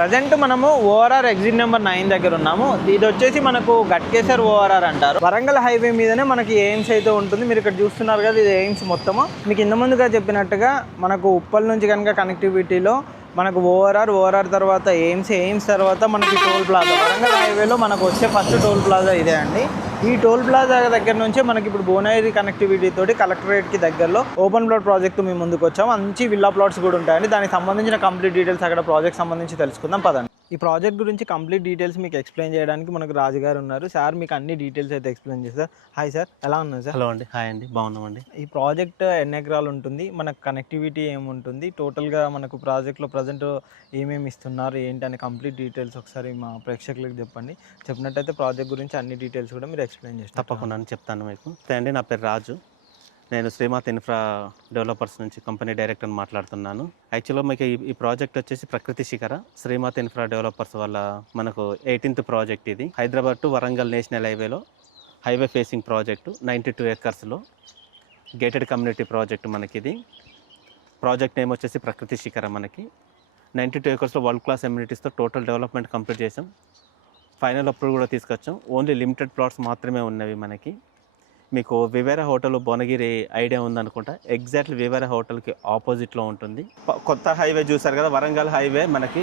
Present మనము ORR exit number 9 దగ్గర ఉన్నాము. ఇది వచ్చేసి మనకు గట్కేసర్ ఓఆర్ఆర్ అంటారు. వరంగల్ హైవే మీదనే మనకి ఎయిమ్స్ అయితే ఉంటుంది. మీరు ఇక్కడ చూస్తున్నారు కదా, ఇది ఎయిమ్స్ మొత్తము. మీకు ఇంత ముందుగా చెప్పినట్టుగా మనకు ఉప్పల్ నుంచి కనుక కనెక్టివిటీలో మనకు ఓఆర్ఆర్ తర్వాత ఎయిమ్స్ తర్వాత మనకి టోల్ ప్లాజా. వరంగల్ హైవేలో మనకు వచ్చే ఫస్ట్ టోల్ ప్లాజా ఇదే అండి. ఈ టోల్ ప్లాజా దగ్గర నుంచి మనకి ఇప్పుడు భువనగిరి కనెక్టివిటీ తోటి కలెక్టరేట్కి దగ్గరలో ఓపెన్ ప్లాట్ ప్రాజెక్ట్ మేము ముందుకు వచ్చాము. మంచి విల్లా ప్లాట్స్ కూడా ఉంటాయండి. దానికి సంబంధించిన కంప్లీట్ డీటెయిల్స్ అక్కడ ప్రాజెక్ట్ సంబంధించి తెలుసుకుందాం పదండి. ఈ ప్రాజెక్ట్ గురించి కంప్లీట్ డీటెయిల్స్ మీకు ఎక్స్ప్లెయిన్ చేయడానికి మనకు రాజు గారు ఉన్నారు. సార్ మీకు అన్ని డీటెయిల్స్ అయితే ఎక్స్ప్లెయిన్ చేస్తారు. హాయ్ సార్, ఎలా ఉన్నారు సార్? హలో అండి. హాయ్ అండి, బాగున్నామండి. ఈ ప్రాజెక్ట్ ఎన్ని ఎకరాలు ఉంటుంది, మనకు కనెక్టివిటీ ఏముంటుంది, టోటల్గా మనకు ప్రాజెక్ట్లో ప్రజెంట్ ఏమేమి ఇస్తున్నారు ఏంటి అని కంప్లీట్ డీటెయిల్స్ ఒకసారి మా ప్రేక్షకులకు చెప్పండి. చెప్పినట్టయితే ప్రాజెక్ట్ గురించి అన్ని డీటెయిల్స్ కూడా మీరు ఎక్స్ప్లెయిన్ చేస్తారు. తప్పకుండా చెప్తాను మీకు. అండి, నా పేరు రాజు. నేను శ్రీమాత్ ఇన్ఫ్రా డెవలపర్స్ నుంచి కంపెనీ డైరెక్టర్ని మాట్లాడుతున్నాను. యాక్చువల్గా మీకు ఈ ప్రాజెక్ట్ వచ్చేసి ప్రకృతి శిఖర శ్రీమాత్ ఇన్ఫ్రా డెవలపర్స్ వల్ల మనకు 18th ప్రాజెక్ట్. ఇది హైదరాబాద్ టు వరంగల్ నేషనల్ హైవేలో హైవే ఫేసింగ్ ప్రాజెక్టు. 92 acresలో గేటెడ్ కమ్యూనిటీ ప్రాజెక్ట్ మనకి. ఇది ప్రాజెక్ట్ నేమ్ వచ్చేసి ప్రకృతి శిఖర. మనకి 92 acresలో వరల్డ్ క్లాస్ అమ్యూనిటీస్తో టోటల్ డెవలప్మెంట్ కంప్లీట్ చేసాం. ఫైనల్ అప్రూవల్ కూడా తీసుకొచ్చాం. ఓన్లీ లిమిటెడ్ ప్లాట్స్ మాత్రమే ఉన్నవి మనకి. మీకు వివేరా హోటల్ భువనగిరి ఐడియా ఉందనుకుంటా. ఎగ్జాక్ట్లీ వివేరా హోటల్కి ఆపోజిట్లో ఉంటుంది. కొత్త హైవే చూసారు కదా, వరంగల్ హైవే మనకి